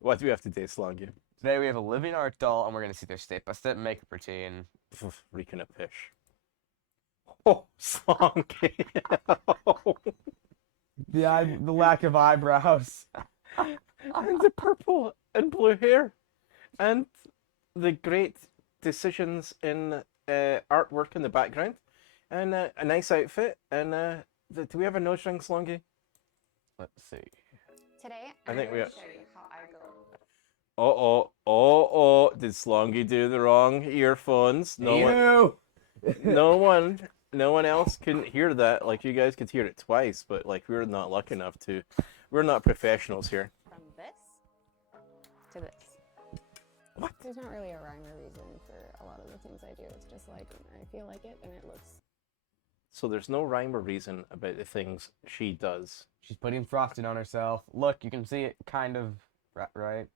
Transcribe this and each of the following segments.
What do we have to do, Slongi? Today we have a living art doll, and we're gonna see their step-by-step makeup routine. Reeking of fish. Oh, Slongi. The lack of eyebrows. And the purple and blue hair. And the great decisions in artwork in the background. And a nice outfit. And do we have a nose ring, Slongi? Let's see. Today, I I'm think we going are. to show you how I go. Oh. Did Slongi do the wrong earphones? No one else couldn't hear that. Like, you guys could hear it twice, but like, we're not lucky enough to. We're not professionals here. From this to this. What? There's not really a rhyme or reason for a lot of the things I do. It's just like I feel like it and it looks. So there's no rhyme or reason about the things she does. She's putting frosting on herself. Look, you can see it kind of right.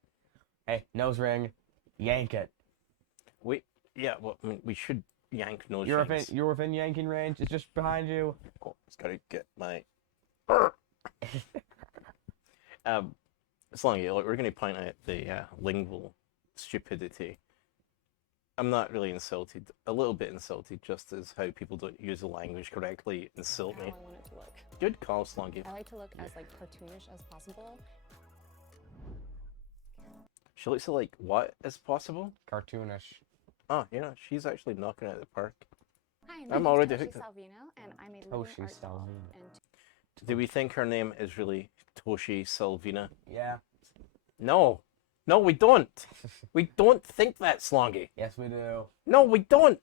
Hey, nose ring, yank it. Well, I mean, we should yank nose You're rings. within yanking range. It's just behind you. Oh, it's gotta get my. Slongi, look, we're gonna point out the lingual stupidity. I'm not really insulted. A little bit insulted, just as how people don't use the language correctly insult How me. I want it to look. Good call, Slongi. I like to look as like cartoonish as possible. She looks like what is possible? Cartoonish. Oh, she's actually knocking it out of the park. Hi, I'm my already name's hooked. Toshi Salvino, and I'm a Toshi living art doll. Salvino. And Do we think her name is really Toshi Salvina? Yeah. No, we don't. We don't think that, Slongi. Yes, we do. No, we don't.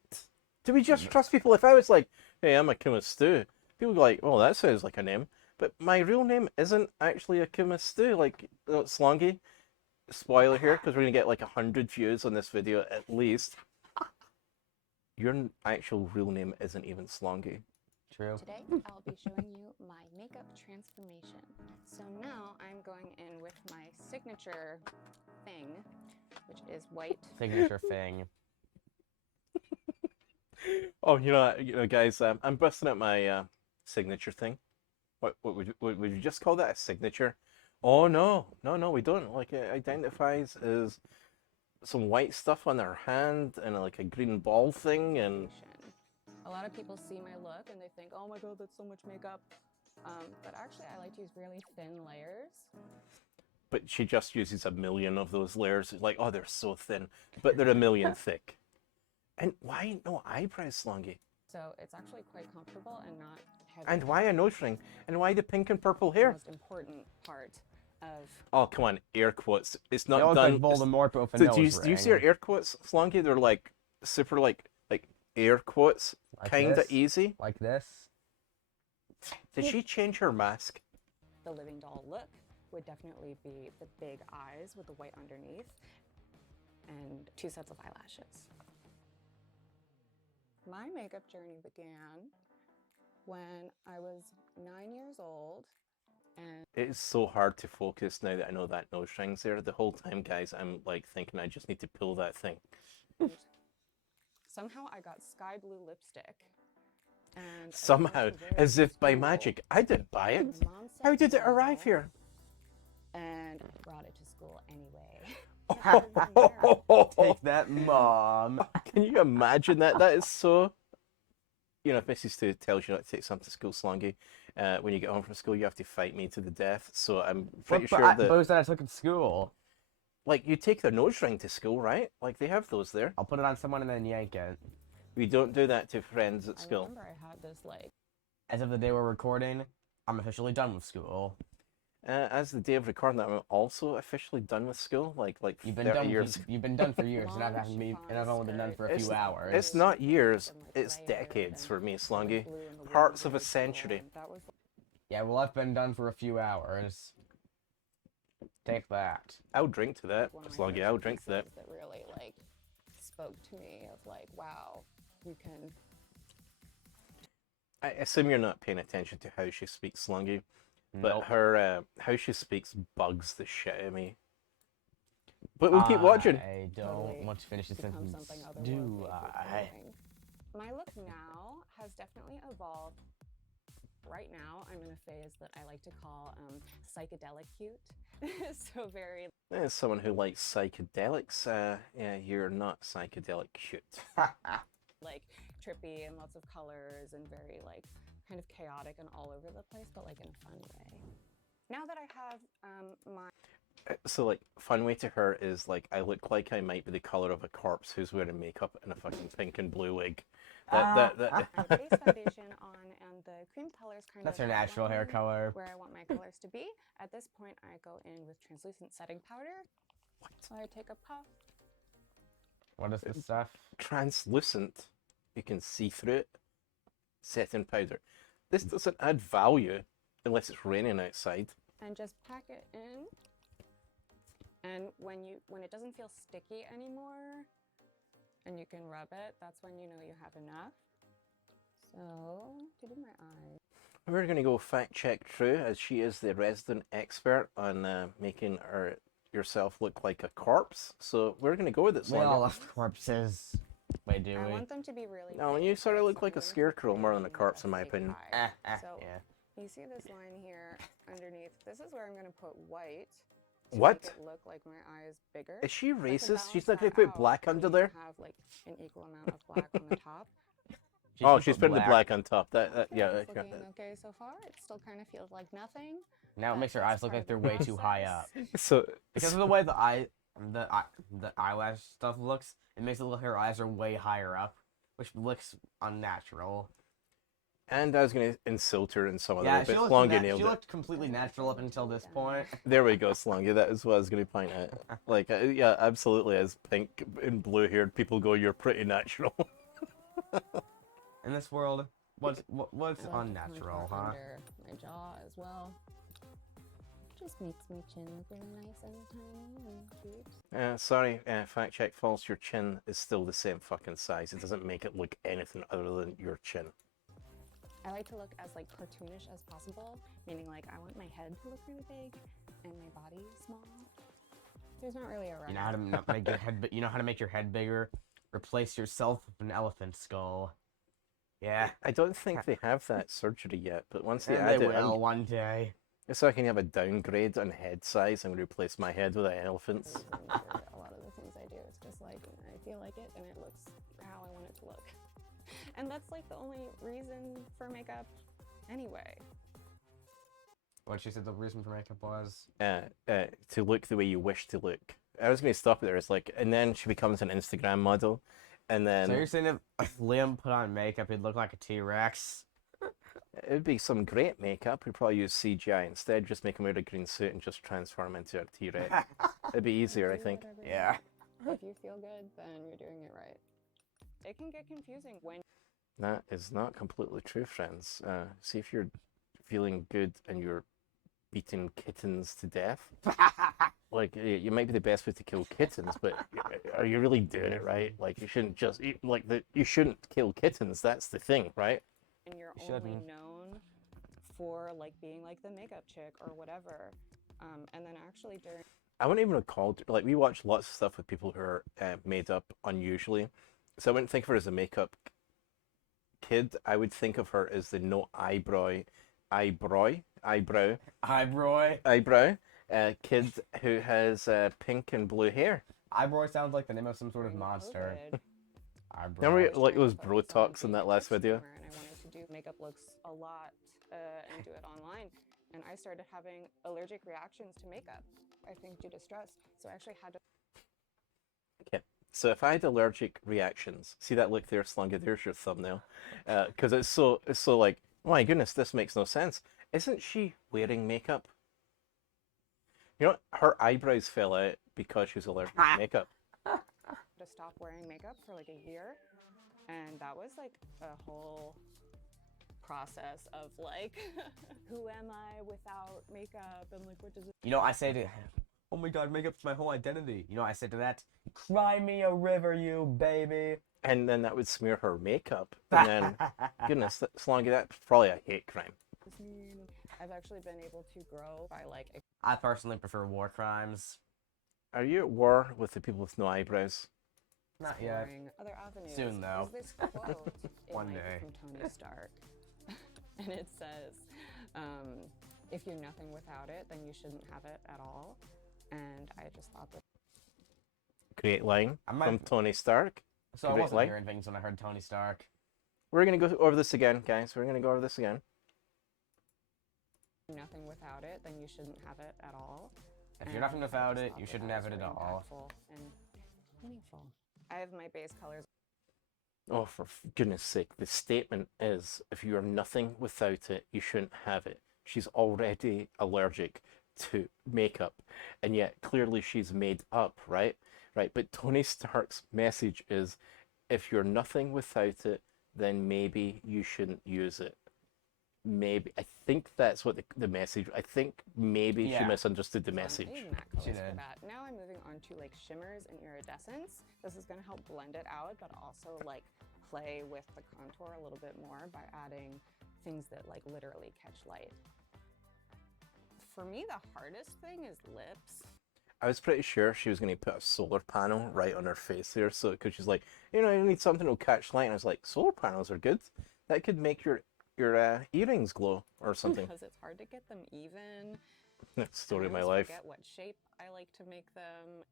Do we just trust people? If I was like, hey, I'm Akuma Stew, people would be like, oh, that sounds like a name. But my real name isn't actually Akuma Stew. Like, Slongi. Spoiler here, because we're going to get like 100 views on this video at least. Your actual real name isn't even Slongi. True. today I'll be showing you my makeup transformation. So now I'm going in with my signature thing, which is white. Signature thing. Oh, guys, I'm busting out my signature thing. What would you just call that a signature? Oh no, we don't. Like, it identifies as some white stuff on her hand and like a green ball thing, and A lot of people see my look and they think, oh my god, that's so much makeup. But actually, I like to use really thin layers. but she just uses a million of those layers. Like, oh, they're so thin, but they're a million thick. And why no eyebrows, Slongi? So it's actually quite comfortable and not heavy. And why a nose ring? And why the pink and purple The hair? most important part of Oh, come on, air quotes. It's It not looks done. like Voldemort, but with a So nose do you see her ring. air quotes, Slongi? They're like super like air quotes, Like kinda this? easy. Like this. Did she change her mask? the living doll look would definitely be the big eyes with the white underneath and 2 sets of eyelashes. My makeup journey began when I was 9 years old, and It is so hard to focus now that I know that nose ring's there. The whole time, guys, I'm like thinking I just need to pull that thing. somehow I got sky blue lipstick. And I went Somehow, to wear it as to if by school. magic. I didn't buy it. My mom said How did it no, arrive here? and brought it to school anyway. Take that, Mom. Can you imagine that? That is so. If Mrs. Stu tells you not to take something to school, Slongi, when you get home from school, you have to fight me to the death. So I'm pretty sure that, Those that I took at school. like, you take the nose ring to school, right? Like, they have those there. I'll put it on someone and then yank it. We don't do that to friends at I school. remember I had this like As of the day we're recording, I'm officially done with school. As the day of recording that, I'm also officially done with school. Like You've been 30 done. years. You've been done for years, and I've long haven't been, chiffon and I've only been done for a It's- few hours. It's not years, and, like, it's layered decades and for me, blue Slongi. and the Parts wind of a was cool, century. and that was Yeah, well, I've been done for a few hours. Take that. I'll drink to that, one of my Slongi. first I'll drink to that. pieces that really like spoke to me of like, wow, you can. I assume you're not paying attention to how she speaks, Slongi, but Nope. her how she speaks bugs the shit out of me. But we'll keep watching. I don't Totally want to finish the become sentence. something Do otherworldly through I? coloring. My look now has definitely evolved Right now, I'm in a phase that I like to call psychedelic cute. So very As someone who likes psychedelics, yeah, you're not psychedelic cute. like trippy and lots of colors and very like kind of chaotic and all over the place, but like in a fun way. Now that I have my So, like, fun way to her is, like, I look like I might be the color of a corpse who's wearing makeup and a fucking pink and blue wig. my base foundation on, and the cream color is kind That's of her natural hair outlining color. where I want my colors to be. At this point, I go in with translucent setting powder. So I take a puff. What is this stuff? Translucent. You can see through it. Setting powder. This doesn't add value unless it's raining outside. And just pack it in. And when it doesn't feel sticky anymore and you can rub it, that's when you know you have enough. So, to do my eyes. We're going to go fact check True, as she is the resident expert on making yourself look like a corpse. So we're going to go with it. We all Slongi. love corpses. Wait, do I we? want them to be really No, big, you sort of but look like a something scarecrow more than a like corpse, in my fake opinion. eye. So Yeah. you see this line here underneath? This is where I'm going to put white. To What? Make it look like my eye is bigger. Is she But to racist? She's balance not going to that put out, black we under need to there? have like an equal amount of black on the top. Oh, she's putting the black on top. Yeah. It's looking okay so far. It still kind of feels like nothing. Now it makes her eyes look like they're way too high up. So Because of the way the eyelash stuff looks, it makes it look like her eyes are way higher up, which looks unnatural. and I was going to insult her in some other Yeah, way, she but looked, Slongi nailed she it. looked completely natural up until this point. There we go, Slongi. That is what I was going to point out. Like, yeah, absolutely. As pink and blue-haired people go, you're pretty natural. In this world, what's I like to unnatural, contour huh? under my jaw as well. Just makes my chin look really nice and tiny and cute. Sorry, fact check false. Your chin is still the same fucking size. It doesn't make it look anything other than your chin. I like to look as like cartoonish as possible, meaning like I want my head to look really big and my body small. There's not really a right. You know how to make your head. You know how to make your head bigger. Replace yourself with an elephant skull. Yeah. I don't think they have that surgery yet, but once they And add they it, will one day. so I can have a downgrade on head size. I'm going to replace my head with an elephant's. For a lot of the things I do, it's just like I feel like it and it looks how I want it to look. And that's like the only reason for makeup anyway. What she said the reason for makeup was? To look the way you wish to look. I was going to stop it there. It's like, and then she becomes an Instagram model, and then So you're saying if Liam put on makeup, he'd look like a T-Rex? it would be some great makeup. We'd probably use CGI instead. Just make him wear a green suit and just transform into a T-Rex. It'd be easier, I Do think. whatever you Yeah. want. If you feel good, then you're doing it right. It can get confusing when That is not completely true, friends. See if you're feeling good and you're beating kittens to death. Like, you might be the best way to kill kittens, but are you really doing it right? Like, you shouldn't just you shouldn't kill kittens. That's the thing, right? you're You only shouldn't. known for like being like the makeup chick or whatever. And then actually during I wouldn't even have called, like, we watch lots of stuff with people who are made up unusually. So I wouldn't think of her as a makeup kid. I would think of her as the no eyebrow kid who has pink and blue hair. Eyebrow sounds like the name of some sort of monster. COVID, Eyebrow. Remember, like, trying those to focus on Botox in being that a last video? consumer, and I wanted to do makeup looks a lot and do it online. And I started having allergic reactions to makeup, I think due to stress. So I actually had to Okay. So if I had allergic reactions, see that look there, Slongi? There's your thumbnail. Because it's so like, oh my goodness, this makes no sense. Isn't she wearing makeup? You know, her eyebrows fell out because she was allergic to makeup. stop wearing makeup for like a year. And that was like a whole process of like, who am I without makeup? And like, what does it You know, I say to him, oh my god, makeup's my whole identity. You know, I said to that, cry me a river, you baby. And then that would smear her makeup. And then, goodness, Slongi, that's probably a hate crime. mean? I've actually been able to grow by like I personally prefer war crimes. Are you at war with the people with no eyebrows? Not yet. exploring other avenues. Soon, though. There's this quote in One like, day. from Tony Stark. and it says, if you're nothing without it, then you shouldn't have it at all. And I just thought that. Great line I might- from Tony Stark. So I Great wasn't line. hearing things when I heard Tony Stark. We're going to go over this again, guys. We're going to go over this again. Nothing without it, then you shouldn't have it at all. If you're And nothing I without just it, thought you that shouldn't that have was it at really all. impactful and meaningful. I have my base colors. Oh, for goodness sake. The statement is, if you are nothing without it, you shouldn't have it. She's already allergic to makeup, and yet clearly she's made up, right? Right, but Tony Stark's message is, if you're nothing without it, then maybe you shouldn't use it. Maybe. I think that's what the message, I think maybe she Yeah. misunderstood the I'm message. using matte colors She for did. that. Now I'm moving on to like shimmers and iridescence. This is going to help blend it out, but also like play with the contour a little bit more by adding things that like literally catch light. For me, the hardest thing is lips. I was pretty sure she was going to put a solar panel right on her face there, so because she's like, you need something that'll catch light, and I was like, solar panels are good. That could make your earrings glow or something. Because it's hard to get them even. That's the story of And I my always life. forget what shape I like to make them.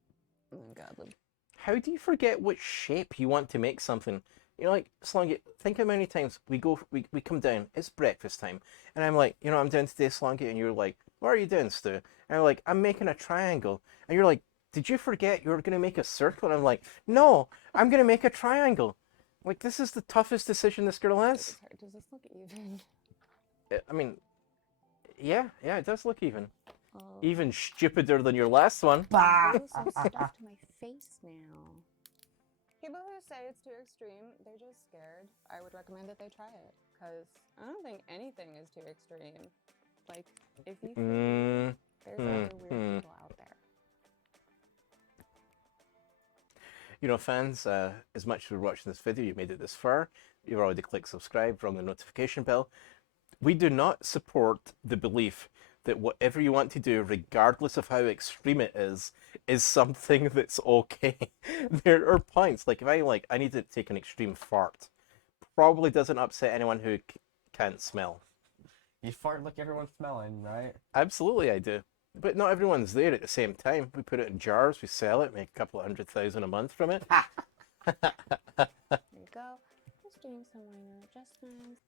Oh my god, How do you forget which shape you want to make something? Like, Slongi, think how many times we come down, it's breakfast time, and I'm like, I'm doing today, Slongi, and you're like, what are you doing, Stu? And I'm like, I'm making a triangle, and you're like, did you forget you were going to make a circle? And I'm like, no, I'm going to make a triangle. Like, this is the toughest decision this girl has. sorry, does this look even? I mean, yeah, it does look even. Oh. Even stupider than your last one. Bah! Do some stuff to my face now. People who say it's too extreme, they're just scared. I would recommend that they try it, because I don't think anything is too extreme. Like, if you feel weird, there's other weird people out there. Fans, as much as we're watching this video, you made it this far, you've already clicked subscribe, rung the notification bell. We do not support the belief that whatever you want to do, regardless of how extreme it is something that's okay. There are points, like if I need to take an extreme fart, probably doesn't upset anyone who can't smell. You fart like everyone's smelling, right? Absolutely I do. But not everyone's there at the same time. We put it in jars, we sell it, make a couple of $100,000 a month from it. There you go. Just doing some minor adjustments.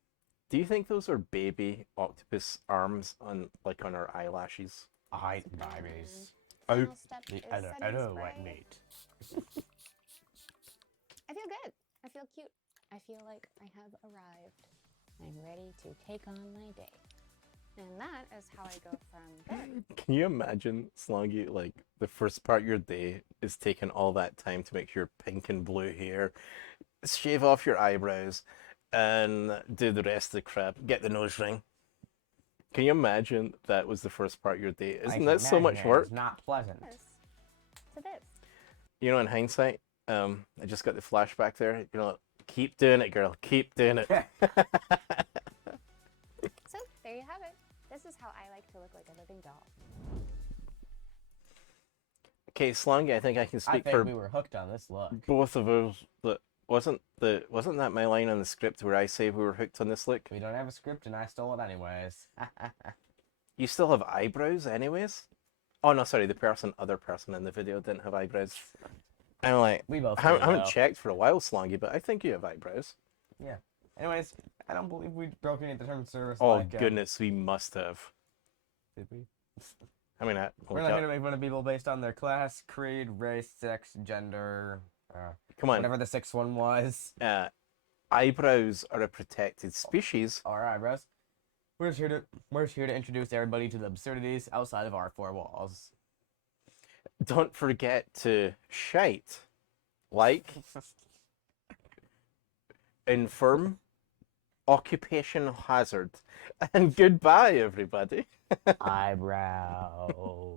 Do you think those are baby octopus arms on our eyelashes? I babies. Final step The is setting other spray. white meat. I feel good. I feel cute. I feel like I have arrived. I'm ready to take on my day. And that is how I go from there. Can you imagine, Slongi, like the first part of your day is taking all that time to make your pink and blue hair, shave off your eyebrows, and do the rest of the crap, get the nose ring. Can you imagine that was the first part of your day? Isn't that so much work? It's not pleasant. This to this. In hindsight, I just got the flashback there. Keep doing it, girl. Keep doing it. So there you have it. This is how I like to look like a living doll. Okay, Slongi, I think I can I speak think for we were hooked on this look. both of us. That wasn't that my line on the script where I say we were hooked on this look? We don't have a script and I stole it anyways. You still have eyebrows, anyways? Oh no, sorry. The other person in the video didn't have eyebrows. I'm like, We both I do, haven't though. checked for a while, Slongi, but I think you have eyebrows. Yeah. Anyways, I don't believe we broke any terms of service. Oh like, goodness, we must have. Did we? I mean, We're not gonna make fun of people based on their class, creed, race, sex, gender, come on. whatever the sixth one was. Eyebrows are a protected species. Our eyebrows. We're just here to introduce everybody to the absurdities outside of our four walls. Don't forget to shite, like, infirm, occupational hazard, and goodbye, everybody. Eyebrow.